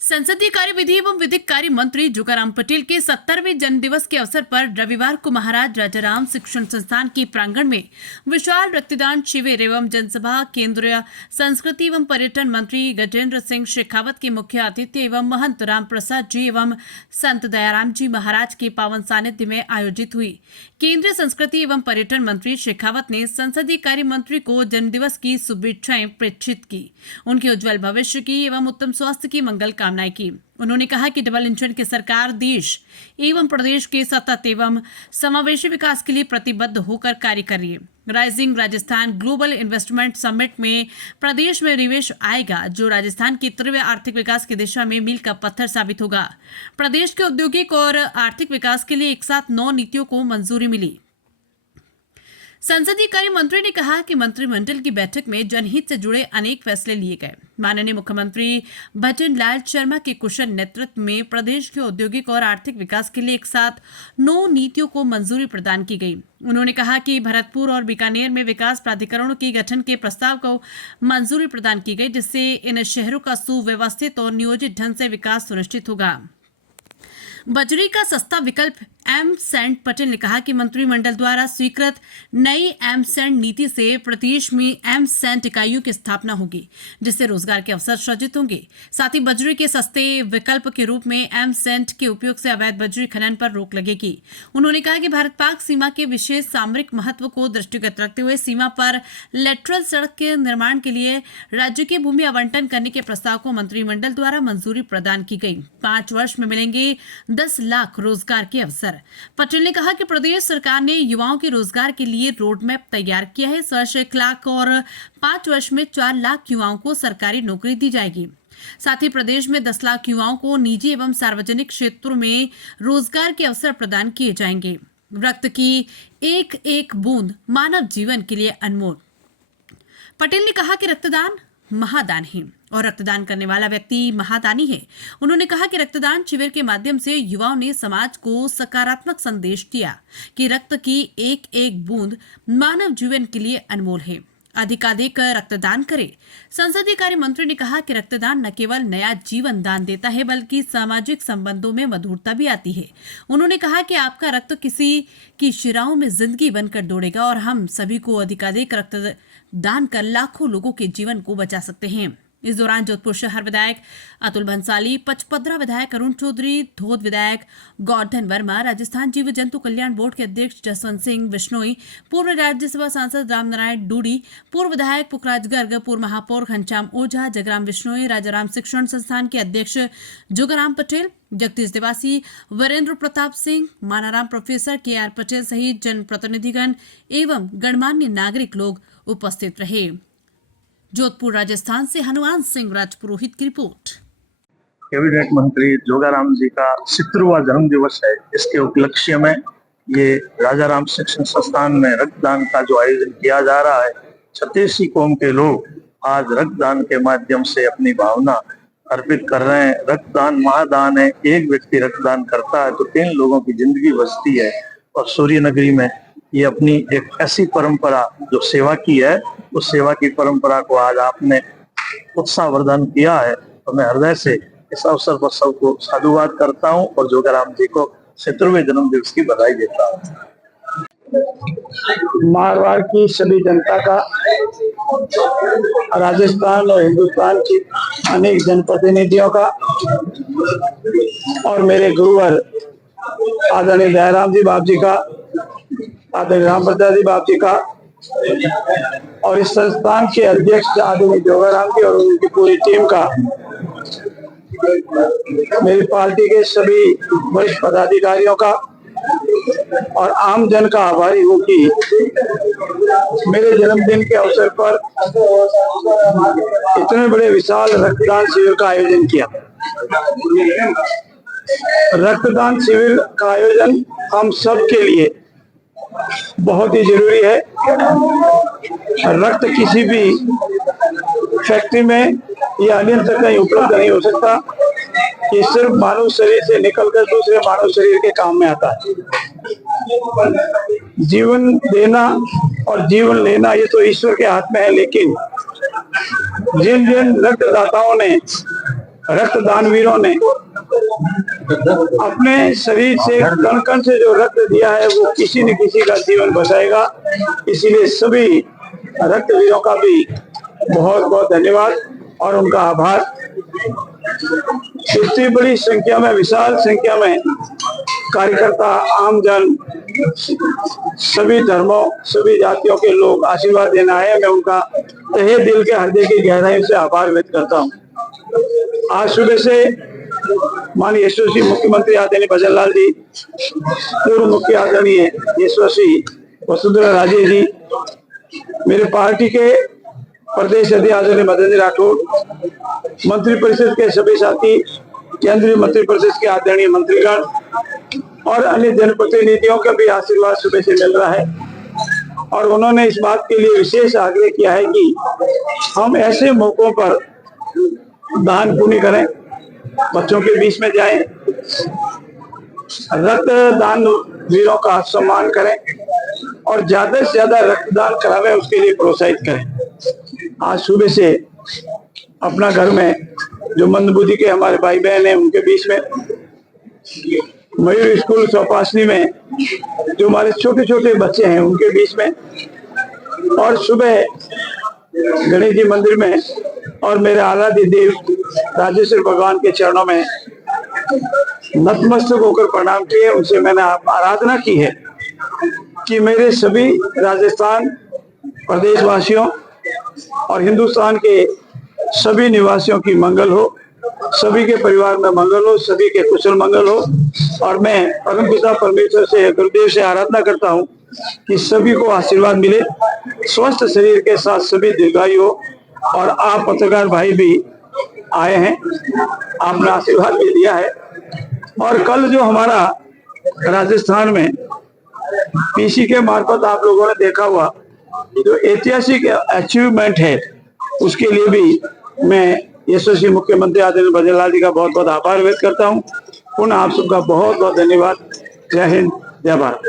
संसदीय कार्य विधि एवं विधिक कार्य मंत्री जोगाराम पटेल के 70वें जन्म दिवस के अवसर पर रविवार को महाराज राजाराम शिक्षण संस्थान के प्रांगण में विशाल रक्तदान शिविर एवं जनसभा केंद्रीय संस्कृति एवं पर्यटन मंत्री गजेंद्र सिंह शेखावत के मुख्य अतिथि एवं महंत राम प्रसाद जी एवं संत दयाराम जी महाराज के पावन सानिध्य में आयोजित हुई। केंद्रीय संस्कृति एवं पर्यटन मंत्री शेखावत ने संसदीय कार्य मंत्री को जन्मदिवस की शुभेच्छाएं प्रेषित की, उनके उज्जवल भविष्य की एवं उत्तम स्वास्थ्य की मंगल कामनाएं की। उन्होंने कहा कि डबल इंजन की सरकार देश एवं प्रदेश के सतत एवं समावेशी विकास के लिए प्रतिबद्ध होकर कार्य कर रही है। Rising Rajasthan global investment summit में प्रदेश में निवेश आएगा, जो राजस्थान की तीव्र आर्थिक विकास की दिशा में मील का पत्थर साबित होगा। प्रदेश के औद्योगिक और आर्थिक विकास के लिए एक साथ 9 नीतियों को मंजूरी मिली। संसदीय कार्य मंत्री ने कहा कि मंत्रिमंडल की बैठक में जनहित से जुड़े अनेक फैसले लिए गए। माननीय मुख्यमंत्री भजन लाल शर्मा के कुशल नेतृत्व में प्रदेश के औद्योगिक और आर्थिक विकास के लिए एक साथ 9 नीतियों को मंजूरी प्रदान की गई। उन्होंने कहा कि भरतपुर और बीकानेर में विकास प्राधिकरणों के गठन के प्रस्ताव को मंजूरी प्रदान की गई, जिससे इन शहरों का सुव्यवस्थित और नियोजित ढंग से विकास सुनिश्चित होगा। बजरी का सस्ता विकल्प एम सैंड पटेल ने कहा कि मंत्रिमंडल द्वारा स्वीकृत नई एम सैंड नीति से प्रदेश में एम सैंड इकाइयों की स्थापना होगी, जिससे रोजगार के अवसर सृजित होंगे। साथ ही बजरी के सस्ते विकल्प के रूप में एम सैंड के उपयोग से अवैध बजरी खनन पर रोक लगेगी। उन्होंने कहा कि भारत पाक सीमा के विशेष सामरिक महत्व को दृष्टिगत रखते हुए सीमा पर लेटरल सड़क के निर्माण के लिए राज्य की भूमि आवंटन करने के प्रस्ताव को मंत्रिमंडल द्वारा मंजूरी प्रदान की गई। 5 वर्ष में मिलेंगे 10 लाख रोजगार के अवसर। पटेल ने कहा कि प्रदेश सरकार ने युवाओं के रोजगार के लिए रोड मैप तैयार किया है। इस वर्ष 1 लाख और 5 वर्ष में 4 लाख युवाओं को सरकारी नौकरी दी जाएगी। साथ ही प्रदेश में 10 लाख युवाओं को निजी एवं सार्वजनिक क्षेत्रों में रोजगार के अवसर प्रदान किए जाएंगे। रक्त की एक एक बूंद मानव जीवन के लिए अनमोल। पटेल ने कहा कि रक्तदान महादान है और रक्तदान करने वाला व्यक्ति महादानी है। उन्होंने कहा कि रक्तदान शिविर के माध्यम से युवाओं ने समाज को सकारात्मक संदेश दिया कि रक्त की एक एक बूंद मानव जीवन के लिए अनमोल है। अधिकाधिक रक्तदान करें। संसदीय कार्य मंत्री ने कहा कि रक्तदान न केवल नया जीवन दान देता है, बल्कि सामाजिक संबंधों में मधुरता भी आती है। उन्होंने कहा कि आपका रक्त किसी की शिराओं में जिंदगी बनकर दौड़ेगा और हम सभी को अधिकाधिक रक्तदान कर लाखों लोगों के जीवन को बचा सकते हैं। इस दौरान जोधपुर शहर विधायक अतुल भंसाली, पचपदरा विधायक अरुण चौधरी, धोद विधायक गौरधन वर्मा, राजस्थान जीव जंतु कल्याण बोर्ड के अध्यक्ष जसवंत सिंह बिश्नोई, पूर्व राज्यसभा सांसद रामनारायण डूडी, पूर्व विधायक पुखराज गर्ग, पूर्व महापौर घनश्याम ओझा, जगराम बिश्नोई, राजाराम शिक्षण संस्थान के अध्यक्ष जोगाराम पटेल, जगदीश देवासी, वीरेंद्र प्रताप सिंह, मानाराम प्रोफेसर KR पटेल सहित जनप्रतिनिधिगण एवं गणमान्य नागरिक लोग उपस्थित रहे। जोधपुर राजस्थान से हनुमान सिंह राजपुरोहित की रिपोर्ट। कैबिनेट मंत्री जोगाराम जी का 70वां जन्म दिवस है। इसके उपलक्ष्य में ये राजाराम शिक्षण संस्थान में रक्तदान का जो आयोजन किया जा रहा है, 36 कौम के लोग आज रक्तदान के माध्यम से अपनी भावना अर्पित कर रहे हैं। रक्तदान महादान है। एक व्यक्ति रक्तदान करता है तो 3 लोगों की जिंदगी बचती है। और सूर्य नगरी में ये अपनी एक ऐसी परंपरा जो सेवा की है, उस सेवा की परंपरा को आज आपने उत्साहवर्धन किया है। तो मैं हृदय से इस अवसर पर सबको साधुवाद करता हूं और जोगाराम जी को 70वें जन्म दिवस की बधाई देता हूं। मारवाड़ की सभी जनता का, राजस्थान और हिंदुस्तान की अनेक जनप्रतिनिधियों का और मेरे गुरुवर आदरणीय दयाराम जी बाप जी का, आदरणीय राम प्रसाद जी बाप जी का और इस संस्थान के अध्यक्ष आदरणीय जोगाराम जी और उनकी पूरी टीम का, मेरी पार्टी के सभी वरिष्ठ पदाधिकारियों का और आम जन का आभारी हूँ कि मेरे जन्मदिन के अवसर पर इतने बड़े विशाल रक्तदान शिविर का आयोजन किया। रक्तदान शिविर का आयोजन हम सब के लिए बहुत ही जरूरी है। रक्त किसी भी फैक्ट्री में या अन्यत्र कहीं उपलब्ध नहीं हो सकता। ये सिर्फ मानव शरीर से निकलकर दूसरे मानव शरीर के काम में आता है। जीवन देना और जीवन लेना ये तो ईश्वर के हाथ में है, लेकिन जिन जिन रक्तदाताओं ने रक्तदान वीरों ने अपने शरीर से कण कण से जो रक्त दिया है वो किसी न किसी का जीवन बचाएगा। इसीलिए सभी रक्त वीरों का भी बहुत बहुत धन्यवाद और उनका आभार। इतनी बड़ी संख्या में, विशाल संख्या में कार्यकर्ता, आमजन, सभी धर्मों, सभी जातियों के लोग आशीर्वाद देना आए। मैं उनका तहे दिल के हृदय की गहराई से आभार व्यक्त करता हूँ। आज सुबह से माननीय यशस्वी मुख्यमंत्री आदरणीय भजन लाल जी, पूर्व मुख्य आदरणीय यशस्वी वसुंधरा राजे जी, मेरे पार्टी के प्रदेश अध्यक्ष आदरणीय मदन राठौड़, मंत्रिपरिषद के सभी साथी, केंद्रीय मंत्रिपरिषद के आदरणीय मंत्रीगण और अन्य जनप्रतिनिधियों का भी आशीर्वाद सुबह से मिल रहा है। और उन्होंने इस बात के लिए विशेष आग्रह किया है कि हम ऐसे मौकों पर दान पुण्य करें, बच्चों के बीच में जाएं, रक्तदान वीरों का सम्मान करें और ज्यादा से ज्यादा रक्तदान करावें, उसके लिए प्रोत्साहित करें। आज सुबह से अपना घर में जो मंदबुद्धि के हमारे भाई बहन हैं उनके बीच में, मयूर स्कूल चौपासनी में जो हमारे छोटे छोटे बच्चे हैं उनके बीच में, और सुबह गणेश जी मंदिर में और मेरे आराध्य देव राजेश्वर भगवान के चरणों में नतमस्तक होकर प्रणाम किए। उनसे मैंने आराधना की है कि मेरे सभी राजस्थान प्रदेशवासियों और हिंदुस्तान के सभी निवासियों की मंगल हो, सभी के परिवार में मंगल हो, सभी के कुशल मंगल हो। और मैं परमपिता परमेश्वर से, गुरुदेव से आराधना करता हूँ कि सभी को आशीर्वाद मिले, स्वस्थ शरीर के साथ सभी दीर्घायु हो। और आप पत्रकार भाई भी आए हैं, आपने आशीर्वाद भी दिया है। और कल जो हमारा राजस्थान में पीसी के मार्फत आप लोगों ने देखा हुआ जो ऐतिहासिक अचीवमेंट है, उसके लिए भी मैं यशस्वी मुख्यमंत्री आदरणीय भजन लाल जी का बहुत बहुत आभार व्यक्त करता हूँ। पुनः आप सबका बहुत बहुत धन्यवाद। जय हिंद, जय भारत।